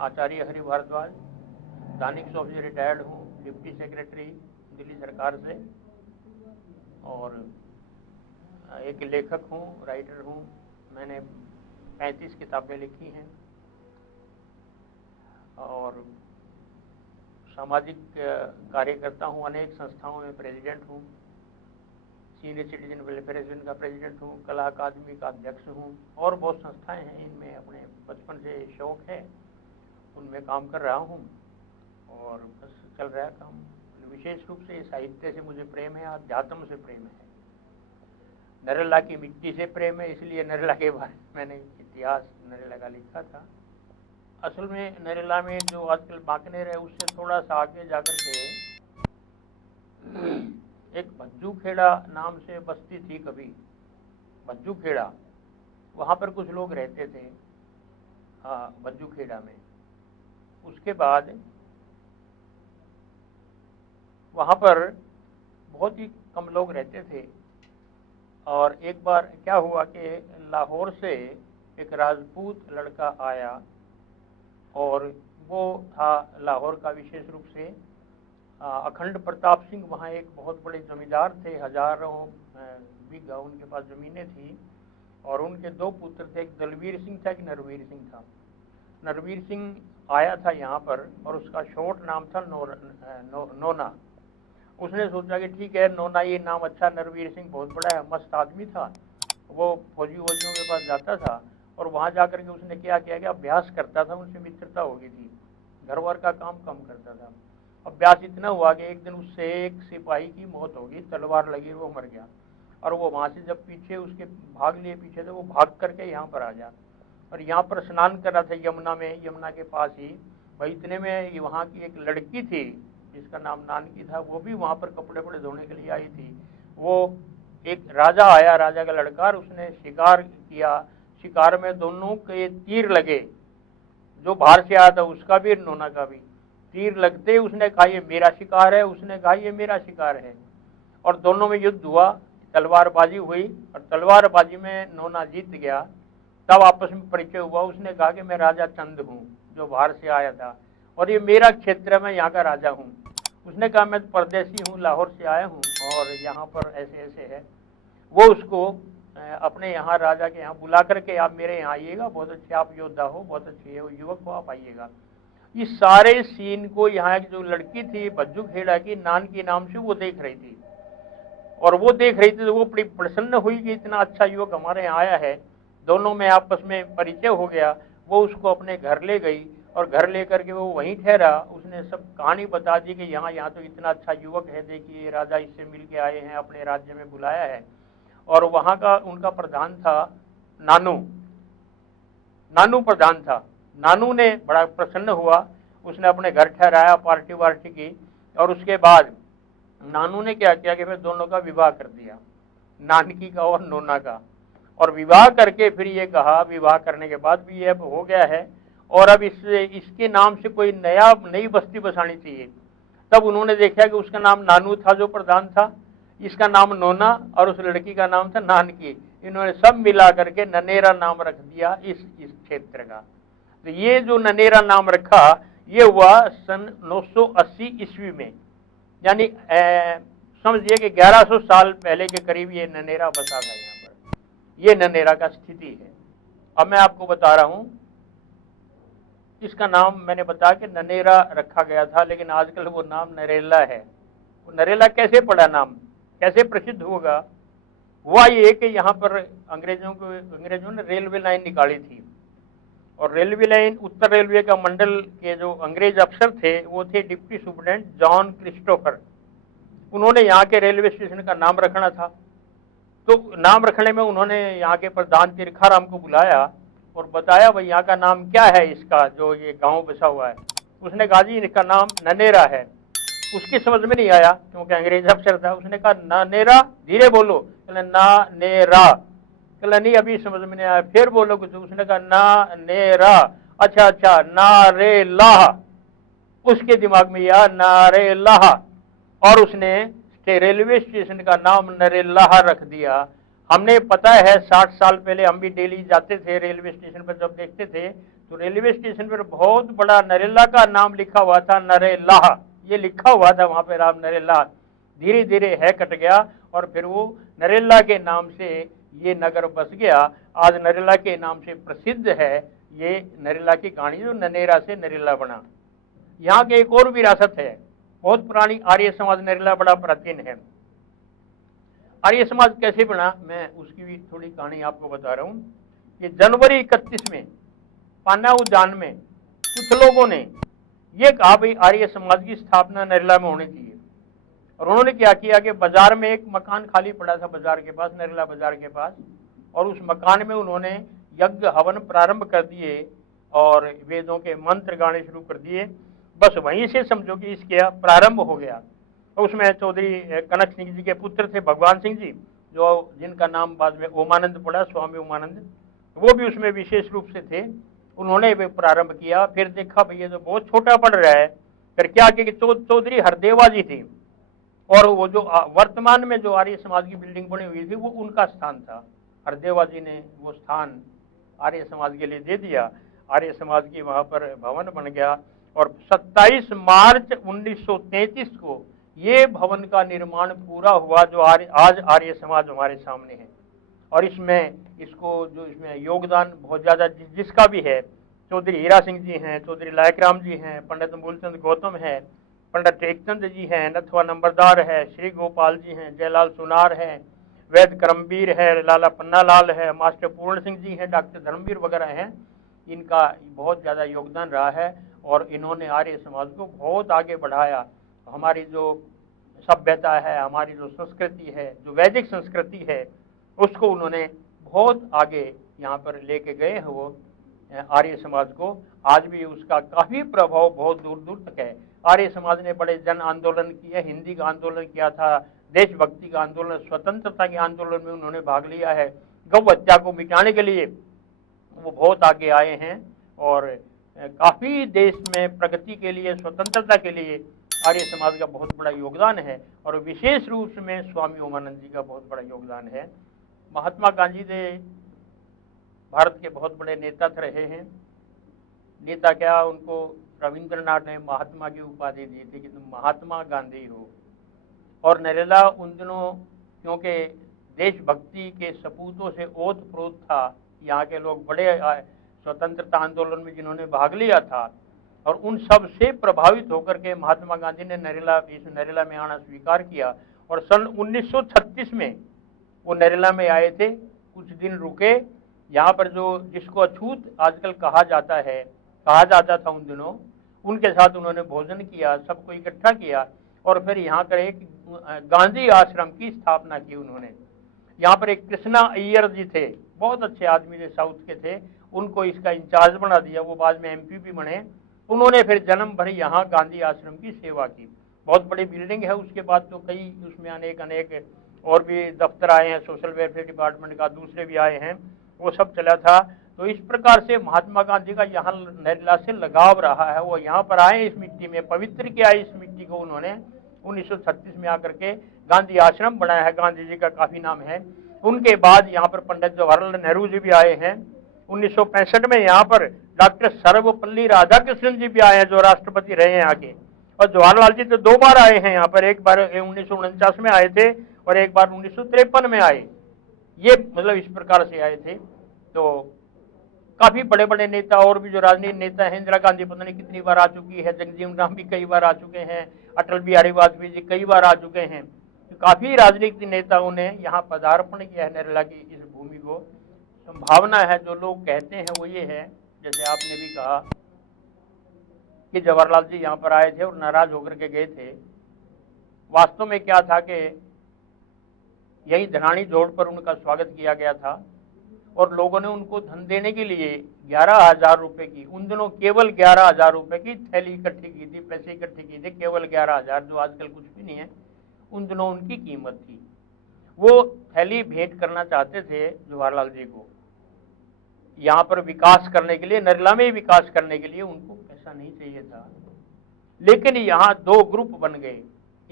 आचार्य हरि भारद्वाज, स्थानिक शॉप से रिटायर्ड हूँ, डिप्टी सेक्रेटरी दिल्ली सरकार से, और एक लेखक हूँ, राइटर हूँ। मैंने 35 किताबें लिखी हैं और सामाजिक कार्यकर्ता हूँ। अनेक संस्थाओं में प्रेसिडेंट हूँ, सीनियर सिटीजन वेलफेयर एसोसिएशन का प्रेसिडेंट हूँ, कला अकादमी का अध्यक्ष हूँ, और बहुत संस्थाएं हैं। इनमें अपने बचपन से शौक है, उनमें काम कर रहा हूँ और बस चल रहा है काम। विशेष रूप से साहित्य से मुझे प्रेम है, अध्यात्म से प्रेम है, नरेला की मिट्टी से प्रेम है, इसलिए नरेला के बारे में मैंने इतिहास नरेला का लिखा था। असल में नरेला में जो आजकल बांकनेर है उससे थोड़ा सा आगे जाकर के एक भज्जू खेड़ा नाम से बस्ती थी कभी, भज्जू खेड़ा, वहाँ पर कुछ लोग रहते थे, हाँ भज्जू खेड़ा में। उसके बाद वहाँ पर बहुत ही कम लोग रहते थे और एक बार क्या हुआ कि लाहौर से एक राजपूत लड़का आया और वो था लाहौर का विशेष रूप से अखंड प्रताप सिंह, वहाँ एक बहुत बड़े जमींदार थे, हजारों बीघा उनके पास ज़मीनें थी और उनके 2 पुत्र थे, एक दलवीर सिंह था, एक नरवीर सिंह था। नरवीर सिंह आया था यहाँ पर और उसका शॉर्ट नाम था नोना। उसने सोचा कि ठीक है नोना ये नाम अच्छा, नरवीर सिंह बहुत बड़ा है, मस्त आदमी था, वो फौजियों के पास जाता था और वहाँ जाकर के उसने क्या किया कि अभ्यास करता था, उनसे मित्रता हो गई थी, घर वर का काम कम करता था। अभ्यास इतना हुआ कि एक दिन उससे एक सिपाही की मौत हो गई, तलवार लगी, वो मर गया और वो वहाँ से जब पीछे उसके भाग लिए पीछे तो वो भाग करके यहाँ पर आ गया और यहाँ पर स्नान कर रहा था यमुना में, यमुना के पास ही। भाई इतने में वहाँ की एक लड़की थी जिसका नाम नानकी था, वो भी वहाँ पर कपड़े वपड़े धोने के लिए आई थी। वो एक राजा आया, राजा का लड़का, उसने शिकार किया, शिकार में दोनों के तीर लगे, जो बाहर से आया था उसका भी नोना का भी तीर लगते उसने कहा ये मेरा शिकार है, उसने कहा ये मेरा शिकार है, और दोनों में युद्ध हुआ, तलवारबाजी हुई और तलवारबाजी में नोना जीत गया। तब आपस में परिचय हुआ, उसने कहा कि मैं राजा चंद हूँ जो बाहर से आया था और ये मेरा क्षेत्र है, मैं यहाँ का राजा हूँ। उसने कहा मैं परदेसी हूँ, लाहौर से आया हूँ और यहाँ पर ऐसे ऐसे है। वो उसको अपने यहाँ राजा के यहाँ बुला करके आप मेरे यहाँ आइएगा, बहुत अच्छे आप योद्धा हो, बहुत अच्छे युवक हो, आप आइएगा। इस सारे सीन को यहाँ एक जो लड़की थी भज्जू खेड़ा की, नान के नाम से, वो देख रही थी और वो देख रही थी तो वो बड़ी प्रसन्न हुई कि इतना अच्छा युवक हमारे यहाँ आया है। दोनों में आपस में परिचय हो गया। वो उसको अपने घर ले गई और घर लेकर के वो वहीं ठहरा। उसने सब कहानी बता दी कि यहाँ तो इतना अच्छा युवक है, देखिए राजा इससे मिल के आए हैं, अपने राज्य में बुलाया है। और वहाँ का उनका प्रधान था नानू, नानू प्रधान था। नानू ने बड़ा प्रसन्न हुआ, उसने अपने घर ठहराया, पार्टी वार्टी की और उसके बाद नानू ने क्या किया कि फिर दोनों का विवाह कर दिया, नानकी का और नोना का। और विवाह करके फिर ये कहा, विवाह करने के बाद भी ये अब हो गया है और अब इसके नाम से कोई नई बस्ती बसानी चाहिए। तब उन्होंने देखा कि उसका नाम नानू था जो प्रधान था, इसका नाम नोना और उस लड़की का नाम था नानकी। इन्होंने सब मिला करके ननेरा नाम रख दिया इस क्षेत्र का। तो ये जो ननेरा नाम रखा ये हुआ सन 980 ईस्वी में, यानी समझिए कि 1100 साल पहले के करीब ये ननेरा बसा था यहाँ पर। ये ननेरा का स्थिति है। अब मैं आपको बता रहा हूँ, इसका नाम मैंने बताया कि ननेरा रखा गया था, लेकिन आजकल वो नाम नरेला है। वो नरेला कैसे पड़ा, नाम कैसे प्रसिद्ध होगा? हुआ ये कि यहाँ पर अंग्रेजों ने रेलवे लाइन निकाली थी और रेलवे लाइन, उत्तर रेलवे का मंडल के जो अंग्रेज अफसर थे वो थे डिप्टी सुपरिटेंडेंट जॉन क्रिस्टोफर। उन्होंने यहाँ के रेलवे स्टेशन का नाम रखना था, तो नाम रखने में उन्होंने यहाँ के प्रधान तिरखाराम को बुलाया और बताया भाई यहाँ का नाम क्या है इसका, जो ये गांव बसा हुआ है। उसने कहा जी इसका नाम ननेरा है। उसकी समझ में नहीं आया क्योंकि अंग्रेज अफसर था। उसने कहा ननेरा, धीरे बोलो। कहले नानेरा। कहला नहीं अभी समझ में नहीं आया, फिर बोलो कुछ। उसने कहा नानेरा। अच्छा नारेला। उसके दिमाग में यह नारेला और उसने रेलवे स्टेशन का नाम नरेला रख दिया। हमने पता है 60 साल पहले हम भी डेली जाते थे रेलवे स्टेशन पर, जब देखते थे तो रेलवे स्टेशन पर बहुत बड़ा नरेला का नाम लिखा हुआ था, नरेला, ये लिखा हुआ था वहां पे राम नरेला। धीरे धीरे है कट गया और फिर वो नरेला के नाम से ये नगर बस गया। आज नरेला के नाम से प्रसिद्ध है ये नरेला की कहानी, जो ननेरा से नरेला बना। यहाँ के एक और विरासत है, बहुत पुरानी आर्य समाज नरेला बड़ा प्राचीन है। आर्य समाज कैसे बना, मैं उसकी भी थोड़ी कहानी आपको बता रहा हूँ। कि जनवरी 31 में पाना उद्यान में कुछ लोगों ने ये कहा भाई आर्य समाज की स्थापना नरेला में होनी चाहिए। और उन्होंने क्या किया कि बाजार में एक मकान खाली पड़ा था बाजार के पास, नरेला बाजार के पास, और उस मकान में उन्होंने यज्ञ हवन प्रारंभ कर दिए और वेदों के मंत्र गाने शुरू कर दिए। बस वहीं से समझो कि इसके प्रारंभ हो गया। उसमें चौधरी कनक सिंह जी के पुत्र थे भगवान सिंह जी, जो जिनका नाम बाद में ओमानंद पड़ा, स्वामी ओमानंद, वो भी उसमें विशेष रूप से थे। उन्होंने भी प्रारंभ किया। फिर देखा भैया तो बहुत छोटा पड़ रहा है, फिर क्या कि चौधरी हरदेवा जी थी, और वो जो वर्तमान में जो आर्य समाज की बिल्डिंग बनी हुई थी वो उनका स्थान था। हरदेवा जी ने वो स्थान आर्य समाज के लिए दे दिया। आर्य समाज की वहां पर भवन बन गया और 27 मार्च 1933 को ये भवन का निर्माण पूरा हुआ, जो आज आर्य समाज हमारे सामने है। और इसमें इसमें योगदान बहुत ज्यादा जिसका भी है, चौधरी हीरा सिंह जी हैं, चौधरी लायक राम जी हैं, पंडित मूलचंद गौतम है, पंडित टेकचंद जी हैं, नथवा नंबरदार है, श्री गोपाल जी हैं, जयलाल सुनार है, वैद करमवीर है, लाला पन्नालाल है, मास्टर पूर्ण सिंह जी हैं, डॉक्टर धर्मवीर वगैरह हैं। इनका बहुत ज़्यादा योगदान रहा है और इन्होंने आर्य समाज को बहुत आगे बढ़ाया। हमारी जो सभ्यता है, हमारी जो संस्कृति है, जो वैदिक संस्कृति है, उसको उन्होंने बहुत आगे यहाँ पर लेके गए हैं वो आर्य समाज को। आज भी उसका काफ़ी प्रभाव बहुत दूर दूर तक है। आर्य समाज ने बड़े जन आंदोलन किए, हिंदी का आंदोलन किया था, देशभक्ति का आंदोलन, स्वतंत्रता के आंदोलन में उन्होंने भाग लिया है, गौ हत्या को मिटाने के लिए वो बहुत आगे आए हैं। और काफ़ी देश में प्रगति के लिए, स्वतंत्रता के लिए आर्य समाज का बहुत बड़ा योगदान है। और विशेष रूप में स्वामी ओमानंद जी का बहुत बड़ा योगदान है। महात्मा गांधी ने भारत के बहुत बड़े नेता रहे हैं। नेता क्या, उनको रविंद्रनाथ ने महात्मा की उपाधि दी थी कि तुम महात्मा गांधी हो। और नरेला उन दिनों क्योंकि देशभक्ति के सपूतों से ओत प्रोत था, यहाँ के लोग बड़े स्वतंत्रता आंदोलन में जिन्होंने भाग लिया था, और उन सब से प्रभावित होकर के महात्मा गांधी ने इस नरेला में आना स्वीकार किया। और सन 1936 में वो नरेला में आए थे, कुछ दिन रुके यहाँ पर, जो जिसको अछूत आजकल कहा जाता था उन दिनों, उनके साथ उन्होंने भोजन किया, सबको इकट्ठा किया और फिर यहाँ पर एक गांधी आश्रम की स्थापना की उन्होंने। यहाँ पर एक कृष्णा अय्यर जी थे, बहुत अच्छे आदमी थे, साउथ के थे, उनको इसका इंचार्ज बना दिया, वो बाद में MP भी बने। उन्होंने फिर जन्म भर यहाँ गांधी आश्रम की सेवा की। बहुत बड़ी बिल्डिंग है। उसके बाद तो कई उसमें अनेक और भी दफ्तर आए हैं, सोशल वेलफेयर डिपार्टमेंट का, दूसरे भी आए हैं, वो सब चला था। तो इस प्रकार से महात्मा गांधी का यहाँ नरेला से लगाव रहा है। वो यहाँ पर आए, इस मिट्टी में पवित्र किया, इस मिट्टी को उन्होंने 1936 में आकर के गांधी आश्रम बनाया है। गांधी जी का काफी नाम है। उनके बाद यहाँ पर पंडित जवाहरलाल नेहरू जी भी आए हैं। 1965 में यहाँ पर डॉक्टर सर्वपल्ली राधाकृष्णन जी भी आए हैं, जो राष्ट्रपति रहे हैं आगे। और जवाहरलाल जी तो 2 बार आए हैं यहाँ पर, एक बार 1949 में आए थे और एक बार 1953 में आए। ये मतलब इस प्रकार से आए थे। तो काफी बड़े बड़े नेता और भी जो राजनीतिक नेता हैं, इंदिरा गांधी पता नहीं कितनी बार आ चुकी है, जगजीवन राम भी कई बार आ चुके हैं, अटल बिहारी वाजपेयी जी कई बार आ चुके हैं। तो काफी राजनीतिक नेताओं ने यहाँ पदार्पण किया है नरेला की इस भूमि को। संभावना है, जो लोग कहते हैं वो ये है, जैसे आपने भी कहा कि जवाहरलाल जी यहाँ पर आए थे और नाराज होकर के गए थे। वास्तव में क्या था कि यही धनानी जोड़ पर उनका स्वागत किया गया था और लोगों ने उनको धन देने के लिए 11,000 रुपए की, उन दिनों केवल 11,000 रुपए की थैली इकट्ठी की थी, पैसे इकट्ठे किए थे, केवल 11,000, जो आजकल कुछ भी नहीं है, उन दिनों उनकी कीमत थी। वो थैली भेंट करना चाहते थे जवाहरलाल जी को, यहाँ पर विकास करने के लिए, नरेला में विकास करने के लिए उनको पैसा नहीं चाहिए था। लेकिन यहाँ 2 ग्रुप बन गए।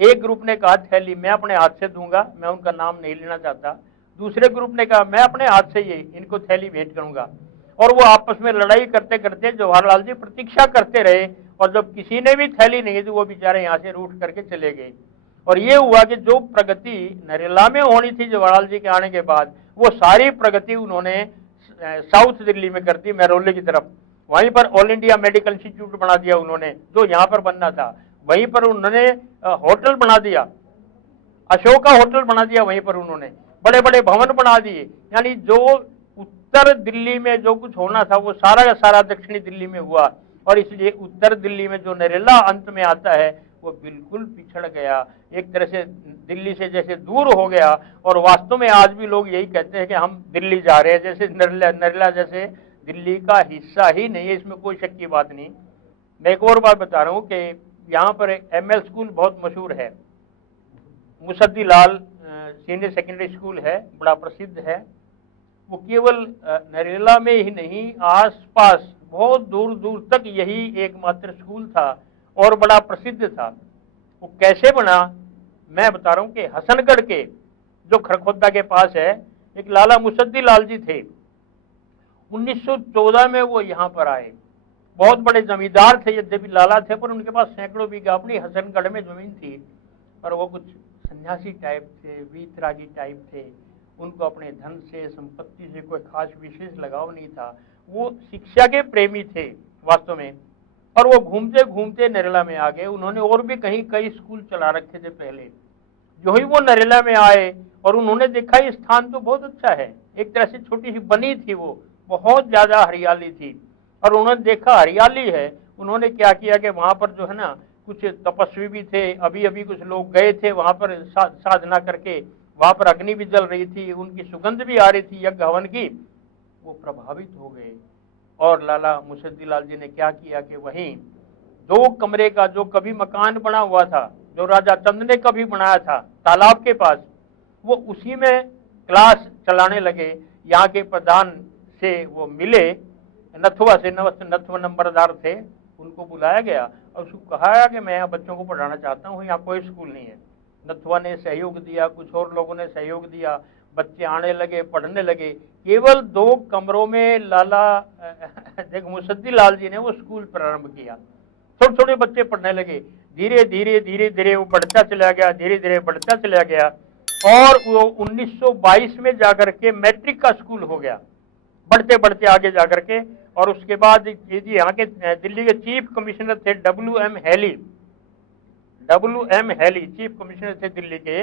एक ग्रुप ने कहा थैली मैं अपने हाथ से दूंगा, मैं उनका नाम नहीं लेना चाहता। दूसरे ग्रुप ने कहा मैं अपने हाथ से ये इनको थैली भेंट करूंगा। और वो आपस में लड़ाई करते करते जवाहरलाल जी प्रतीक्षा करते रहे, और जब किसी ने भी थैली नहीं दी वो बेचारे यहाँ से रूठ करके चले गए। और ये हुआ कि जो प्रगति नरेला में होनी थी जवाहरलाल जी के आने के बाद, वो सारी प्रगति उन्होंने साउथ दिल्ली में कर दी, महरौली की तरफ। वहीं पर ऑल इंडिया मेडिकल इंस्टीट्यूट बना दिया उन्होंने, जो यहाँ पर बनना था। वहीं पर उन्होंने होटल बना दिया, अशोका होटल बना दिया वहीं पर उन्होंने, बड़े बड़े भवन बना दिए। यानी जो उत्तर दिल्ली में जो कुछ होना था वो सारा का सारा दक्षिणी दिल्ली में हुआ। और इसलिए उत्तर दिल्ली में जो नरेला अंत में आता है वो बिल्कुल पिछड़ गया, एक तरह से दिल्ली से जैसे दूर हो गया। और वास्तव में आज भी लोग यही कहते हैं कि हम दिल्ली जा रहे हैं, जैसे नरेला जैसे दिल्ली का हिस्सा ही नहीं है, इसमें कोई शक की बात नहीं। मैं एक और बात बता रहा हूँ कि यहाँ पर ML स्कूल बहुत मशहूर है, मुसद्दी लाल सीनियर सेकेंडरी स्कूल है, बड़ा प्रसिद्ध है। वो केवल नरेला में ही नहीं, आसपास बहुत दूर दूर तक यही एकमात्र स्कूल था और बड़ा प्रसिद्ध था। वो कैसे बना मैं बता रहा हूँ कि हसनगढ़ के जो खरखोदा के पास है, एक लाला मुसद्दी लाल जी थे। 1914 में वो यहाँ पर आए, बहुत बड़े जमींदार थे, यद्यपि लाला थे, पर उनके पास सैकड़ों बीघा अपनी हसनगढ़ में जमीन थी। पर वो कुछ सन्यासी टाइप थे, वीतरागी टाइप थे, उनको अपने धन से संपत्ति से कोई खास विशेष लगाव नहीं था। वो शिक्षा के प्रेमी थे वास्तव में। और वो घूमते घूमते नरेला में आ गए। उन्होंने और भी कहीं कई स्कूल चला रखे थे पहले। जो ही वो नरेला में आए और उन्होंने देखा ये स्थान तो बहुत अच्छा है, एक तरह से छोटी सी बनी थी, वो बहुत ज्यादा हरियाली थी। और उन्होंने देखा हरियाली है, उन्होंने क्या किया कि वहां पर जो है ना कुछ तपस्वी भी थे, अभी अभी कुछ लोग गए थे वहां पर साधना करके, वहां पर अग्नि भी जल रही थी, उनकी सुगंध भी आ रही थी यज्ञ हवन की। वो प्रभावित हो गए और लाला मुसद्दी लाल जी ने क्या किया कि वहीं 2 कमरे का जो कभी मकान बना हुआ था, जो राजा चंद ने कभी बनाया था तालाब के पास, वो उसी में क्लास चलाने लगे। यहाँ के प्रधान से वो मिले, नथुआ से, नथुआ नंबरदार थे, उनको बुलाया गया और उसको कहा कि मैं यहाँ बच्चों को पढ़ाना चाहता हूँ, यहाँ कोई स्कूल नहीं है। नथुआ ने सहयोग दिया, कुछ और लोगों ने सहयोग दिया, बच्चे आने लगे, पढ़ने लगे। केवल 2 कमरों में लाला मुसद्दी लाल जी ने वो स्कूल प्रारंभ किया। छोटे छोटे बच्चे पढ़ने लगे, धीरे धीरे धीरे धीरे वो बढ़ता चला गया, धीरे धीरे बढ़ता चला गया। और वो 1922 में जाकर के मैट्रिक का स्कूल हो गया, बढ़ते बढ़ते आगे जाकर के। और उसके बाद यहाँ के दिल्ली के चीफ कमिश्नर थे WM हैली चीफ कमिश्नर थे दिल्ली के।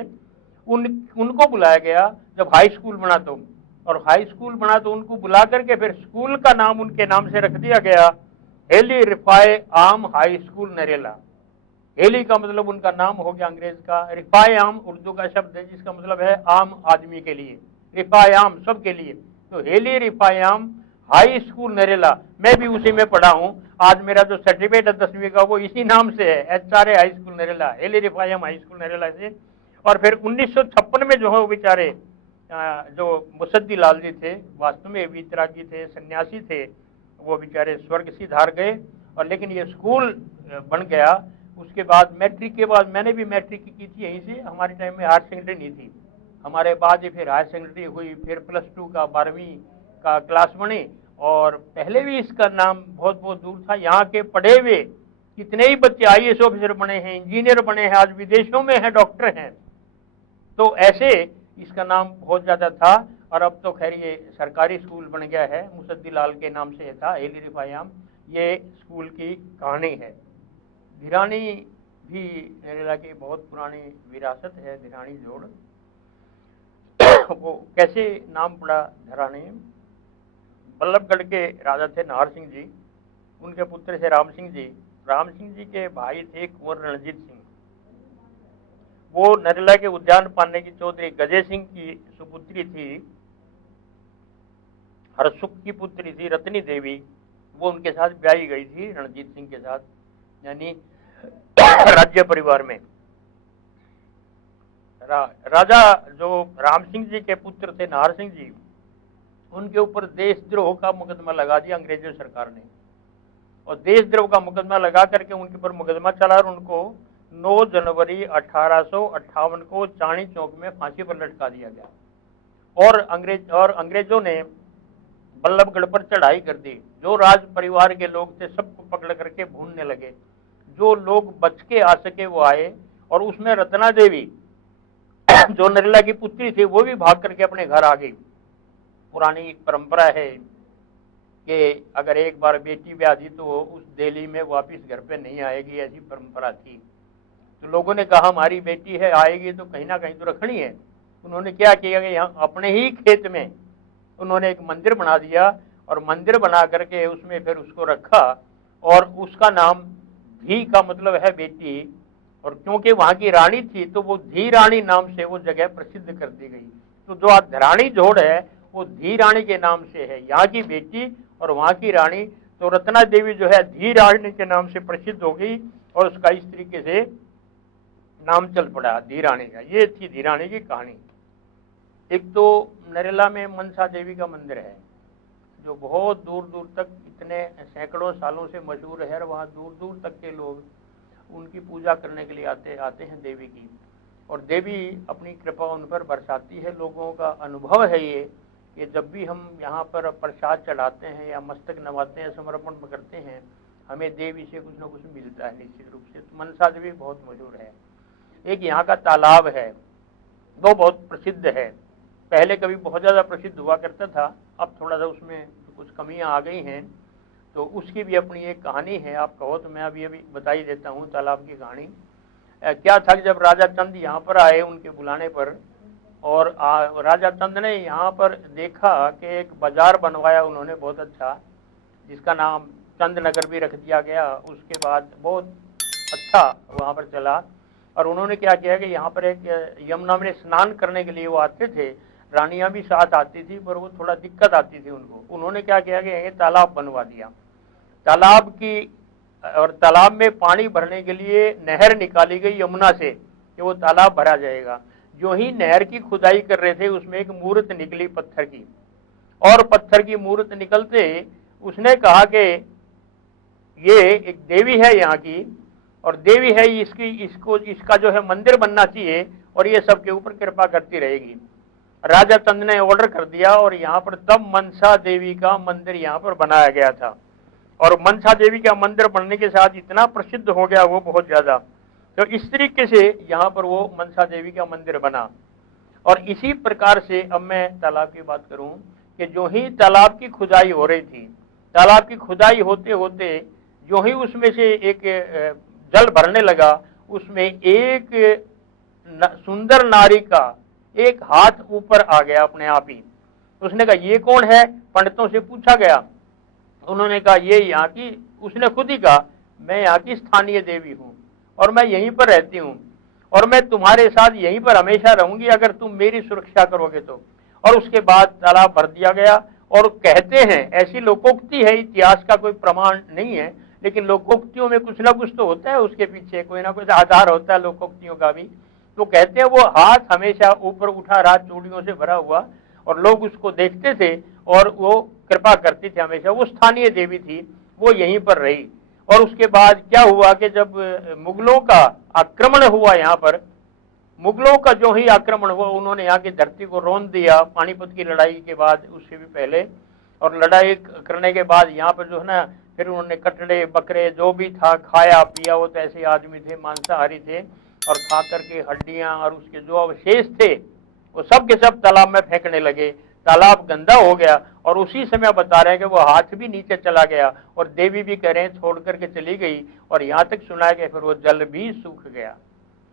उनको बुलाया गया जब हाई स्कूल बना तो, और हाई स्कूल बना तो उनको बुला करके फिर स्कूल का नाम उनके नाम से रख दिया गया, हेली रिफाए आम हाई स्कूल नरेला। हेली का मतलब उनका नाम हो गया अंग्रेज का, रिफाए आम उर्दू का शब्द है जिसका मतलब है आम आदमी के लिए, रिफाए आम सबके लिए। तो हेली रिफाए आम हाई स्कूल नरेला, मैं भी उसी में पढ़ा हूँ। आज मेरा जो सर्टिफिकेट है 10वीं का वो इसी नाम से है, HRA हाई स्कूल नरेला, हेली रिफाए आम हाई स्कूल नरेला से। और फिर 1956 में जो है वो बेचारे जो मुसद्दी लाल जी थे, वास्तव में वीतरागी थे, सन्यासी थे, वो बेचारे स्वर्ग सिधार गए। और लेकिन ये स्कूल बन गया। उसके बाद मैट्रिक के बाद मैंने भी मैट्रिक की थी यहीं से, हमारे टाइम में हायर सेकेंडरी नहीं थी, हमारे बाद ही फिर हायर सेकेंडरी हुई, फिर +2 का 12वीं का क्लास बनी। और पहले भी इसका नाम बहुत बहुत दूर था। यहाँ के पढ़े हुए कितने ही बच्चे IAS ऑफिसर बने हैं, इंजीनियर बने हैं, आज विदेशों में हैं, डॉक्टर हैं। तो ऐसे इसका नाम बहुत ज्यादा था। और अब तो खैर ये सरकारी स्कूल बन गया है, मुसद्दी लाल के नाम से था, हेली रिफाए आम। ये स्कूल की कहानी है। धिरानी भी नरेला की बहुत पुरानी विरासत है, धिरानी जोड़। वो कैसे नाम पड़ा धरानी? बल्लभगढ़ के राजा थे नाहर सिंह जी, उनके पुत्र थे राम सिंह जी। राम सिंह जी के भाई थे कुंवर रणजीत सिंह। वो नरेला के उद्यान पाने की चौधरी गजय सिंह की सुपुत्री थी, हरसुख की पुत्री थी रत्नी देवी, वो उनके साथ ब्याही गई थी रणजीत सिंह के साथ, यानी राज्य परिवार में। राजा जो राम सिंह जी के पुत्र थे नाहर सिंह जी, उनके ऊपर देशद्रोह का मुकदमा लगा दिया अंग्रेजों सरकार ने। और देशद्रोह का मुकदमा लगा करके उनके ऊपर मुकदमा चला और उनको 9 जनवरी 1858 को चांदनी चौक में फांसी पर लटका दिया गया। और अंग्रेजों ने बल्लभगढ़ पर चढ़ाई कर दी। जो राज परिवार के लोग थे सबको पकड़ करके भूनने लगे। जो लोग बच के आ सके वो आए, और उसमें रत्ना देवी जो नरेला की पुत्री थी वो भी भाग करके अपने घर आ गई। पुरानी परंपरा है कि अगर एक बार बेटी ब्याह तो उस दिल्ली में वापस घर पे नहीं आएगी, ऐसी परंपरा थी। तो लोगों ने कहा हमारी बेटी है, आएगी तो कहीं ना कहीं तो रखनी है। उन्होंने क्या किया कि यहाँ अपने ही खेत में उन्होंने एक मंदिर बना दिया, और मंदिर बना करके उसमें फिर उसको रखा, और उसका नाम धी का मतलब है बेटी, और क्योंकि वहां की रानी थी तो वो धी रानी नाम से वो जगह प्रसिद्ध कर दी गई। तो जो आज धरानी जोड़ है वो धी रानी के नाम से है, यहाँ की बेटी और वहां की रानी। तो रत्ना देवी जो है धी रानी के नाम से प्रसिद्ध हो गई, और उसका इस तरीके से नाम चल पड़ा धी रानी का। ये थी धी रानी की कहानी। एक तो नरेला में मनसा देवी का मंदिर है, जो बहुत दूर दूर तक, इतने सैकड़ों सालों से मशहूर है, और वहाँ दूर दूर तक के लोग उनकी पूजा करने के लिए आते हैं देवी की। और देवी अपनी कृपा उन पर बरसाती है। लोगों का अनुभव है ये कि जब भी हम यहाँ पर प्रसाद चढ़ाते हैं या मस्तक नवाते हैं, समर्पण करते हैं, हमें देवी से कुछ न कुछ मिलता है निश्चित रूप से। तो मनसा देवी बहुत मशहूर है। एक यहाँ का तालाब है, वो बहुत प्रसिद्ध है। पहले कभी बहुत ज़्यादा प्रसिद्ध हुआ करता था, अब थोड़ा सा उसमें कुछ कमियां आ गई हैं, तो उसकी भी अपनी एक कहानी है। आप कहो तो मैं अभी बता ही देता हूँ तालाब की कहानी। क्या था कि जब राजा चंद यहाँ पर आए उनके बुलाने पर, और राजा चंद ने यहाँ पर देखा कि एक बाजार बनवाया उन्होंने बहुत अच्छा, जिसका नाम चंद नगर भी रख दिया गया। उसके बाद बहुत अच्छा वहाँ पर चला, और उन्होंने क्या किया कि यहाँ पर एक यमुना में स्नान करने के लिए वो आते थे, रानियां भी साथ आती थी, पर वो थोड़ा दिक्कत आती थी उनको। उन्होंने क्या किया कि ये तालाब बनवा दिया। तालाब की, और तालाब में पानी भरने के लिए नहर निकाली गई यमुना से कि वो तालाब भरा जाएगा। जो ही नहर की खुदाई कर रहे थे उसमें एक मूर्त निकली पत्थर की, और पत्थर की मूर्त निकलते उसने कहा कि ये एक देवी है यहाँ की, और देवी है इसका जो है मंदिर बनना चाहिए, और ये सबके ऊपर कृपा करती रहेगी। राजा चंद ने ऑर्डर कर दिया, और यहाँ पर तब मनसा देवी का मंदिर यहाँ पर बनाया गया था। और मनसा देवी का मंदिर बनने के साथ इतना प्रसिद्ध हो गया वो बहुत ज्यादा, तो इस तरीके से यहाँ पर वो मनसा देवी का मंदिर बना। और इसी प्रकार से अब मैं तालाब की बात करूं कि जो ही तालाब की खुदाई हो रही थी, तालाब की खुदाई होते होते जो ही उसमें से एक जल भरने लगा, उसमें एक सुंदर नारी का एक हाथ ऊपर आ गया अपने आप ही। उसने कहा ये कौन है? पंडितों से पूछा गया, उन्होंने कहा ये यहाँ की, उसने खुद ही कहा मैं यहाँ की स्थानीय देवी हूँ और मैं यहीं पर रहती हूँ, और मैं तुम्हारे साथ यहीं पर हमेशा रहूंगी अगर तुम मेरी सुरक्षा करोगे तो। और उसके बाद तालाब भर दिया गया। और कहते हैं, ऐसी लोकोक्ति है, इतिहास का कोई प्रमाण नहीं है, लेकिन लोकोक्तियों में कुछ ना कुछ तो होता है, उसके पीछे कोई ना कोई आधार होता है लोकोक्तियों का भी। तो कहते हैं वो हाथ हमेशा ऊपर उठा रहा, चूड़ियों से भरा हुआ, और लोग उसको देखते थे और वो कृपा करती थी हमेशा। वो स्थानीय देवी थी, वो यहीं पर रही। और उसके बाद क्या हुआ कि जब मुगलों का आक्रमण हुआ यहाँ पर, मुगलों का जो ही आक्रमण हुआ, उन्होंने यहाँ की धरती को रौंद दिया पानीपत की लड़ाई के बाद, उससे भी पहले। और लड़ाई करने के बाद यहाँ पर जो है ना, फिर उन्होंने कटड़े बकरे जो भी था खाया पिया। वो तो ऐसे आदमी थे, मांसाहारी थे, और खा करके हड्डियां और उसके जो अवशेष थे वो सब के सब तालाब में फेंकने लगे। तालाब गंदा हो गया, और उसी समय बता रहे हैं कि वो हाथ भी नीचे चला गया, और देवी भी कह रहे हैं छोड़ करके चली गई, और यहाँ तक सुना है कि फिर वो जल भी सूख गया।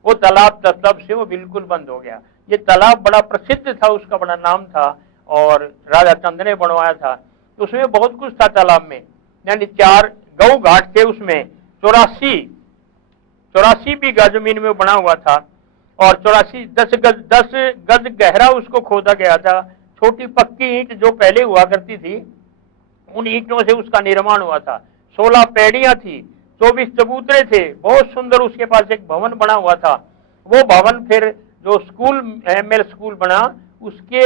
वो तालाब तब से वो बिल्कुल बंद हो गया। ये तालाब बड़ा प्रसिद्ध था, उसका बड़ा नाम था, और राजा चंद ने बनवाया था। तो उसमें बहुत कुछ था तालाब में, यानी 4 गौ घाट थे उसमें, 84 बीघा जमीन में बना हुआ था, और 10 गज गहरा उसको खोदा गया था। छोटी पक्की ईंट जो पहले हुआ करती थी, उन ईंटों से उसका निर्माण हुआ था। 16 पैड़ियां थी, 24 चबूतरे थे, बहुत सुंदर। उसके पास एक भवन बना हुआ था। वो भवन फिर जो स्कूल, एमएल स्कूल बना, उसके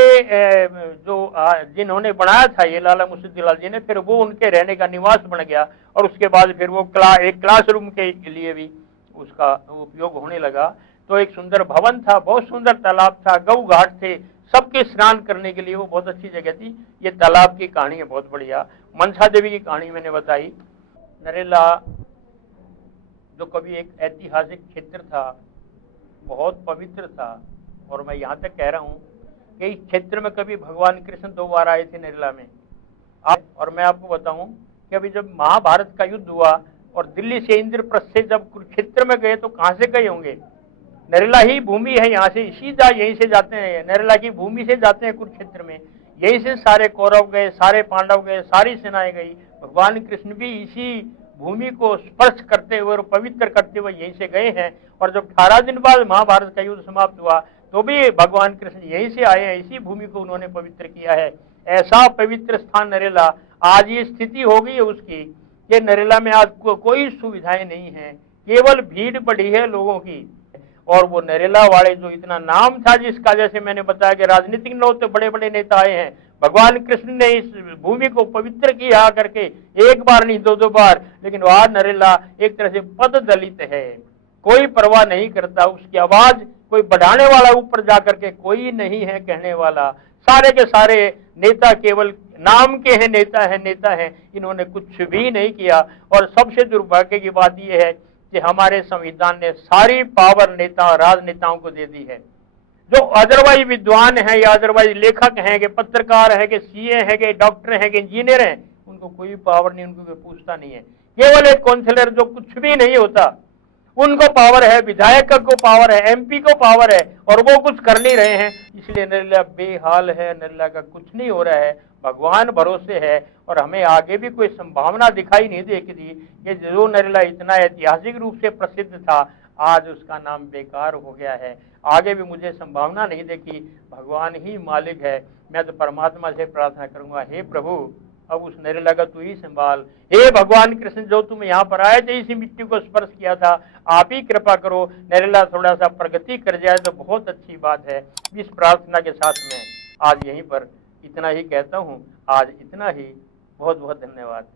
जो जिन्होंने बनाया था ये लाला मुर्शिदलाल जी ने, फिर वो उनके रहने का निवास बन गया। और उसके बाद फिर वो एक क्लासरूम के लिए भी उसका उपयोग होने लगा। तो एक सुंदर भवन था, बहुत सुंदर तालाब था, गौ घाट थे, सबके स्नान करने के लिए वो बहुत अच्छी जगह थी। ये तालाब की कहानी है बहुत बढ़िया। मनसा देवी की कहानी मैंने बताई। नरेला जो कभी एक ऐतिहासिक क्षेत्र था, बहुत पवित्र था, और मैं यहाँ तक कह रहा हूँ कि इस क्षेत्र में कभी भगवान कृष्ण 2 बार आए थे नरेला में। और मैं आपको बताऊं कि अभी जब महाभारत का युद्ध हुआ और दिल्ली से इंद्रप्रस्थ से जब कुरुक्षेत्र में गए तो कहाँ से गए होंगे? नरेला ही भूमि है, यहाँ से सीधा यहीं से जाते हैं, नरेला की भूमि से जाते हैं कुरुक्षेत्र में। यहीं से सारे कौरव गए, सारे पांडव गए, सारी सेनाएं गई। भगवान कृष्ण भी इसी भूमि को स्पर्श करते हुए और पवित्र करते हुए यहीं से गए हैं। और जब 18 दिन बाद महाभारत का युद्ध समाप्त हुआ तो भी भगवान कृष्ण यहीं से आए हैं, इसी भूमि को उन्होंने पवित्र किया है। ऐसा पवित्र स्थान नरेला, आज ये स्थिति हो गई है उसकी कि नरेला में आज कोई सुविधाएं नहीं है, केवल भीड़ बढ़ी है लोगों की। और वो नरेला वाले जो इतना नाम था जिसका, जैसे मैंने बताया कि राजनीतिक लोग तो बड़े बड़े नेता आए हैं, भगवान कृष्ण ने इस भूमि को पवित्र किया करके, एक बार नहीं 2-2 बार। लेकिन वह नरेला एक तरह से पद दलित है, कोई परवाह नहीं करता, उसकी आवाज कोई बढ़ाने वाला ऊपर जाकर के कोई नहीं है कहने वाला। सारे के सारे नेता केवल नाम के हैं, नेता हैं, इन्होंने कुछ भी नहीं किया। और सबसे दुर्भाग्य की बात यह है कि हमारे संविधान ने सारी पावर नेता राजनेताओं को दे दी है। जो अदरवाइज विद्वान है या अदरवाइज लेखक हैं, कि पत्रकार है, कि सीए है, कि डॉक्टर है, कि इंजीनियर है, उनको कोई पावर नहीं, उनको कोई पूछता नहीं है। केवल एक काउंसलर जो कुछ भी नहीं होता उनको पावर है, विधायक को पावर है, एमपी को पावर है, और वो कुछ कर नहीं रहे हैं। इसलिए नरेला बेहाल है, नरेला का कुछ नहीं हो रहा है। भगवान भरोसे है और हमें आगे भी कोई संभावना दिखाई नहीं देती कि जो नरेला इतना ऐतिहासिक रूप से प्रसिद्ध था, आज उसका नाम बेकार हो गया है। आगे भी मुझे संभावना नहीं देखी, भगवान ही मालिक है। मैं तो परमात्मा से प्रार्थना करूंगा, हे प्रभु अब उस नरेला का तू ही संभाल। हे भगवान कृष्ण, जो तुम यहाँ पर आए थे, इसी मिट्टी को स्पर्श किया था, आप ही कृपा करो, नरेला थोड़ा सा प्रगति कर जाए तो बहुत अच्छी बात है। इस प्रार्थना के साथ में आज यहीं पर इतना ही कहता हूँ। आज इतना ही, बहुत बहुत धन्यवाद।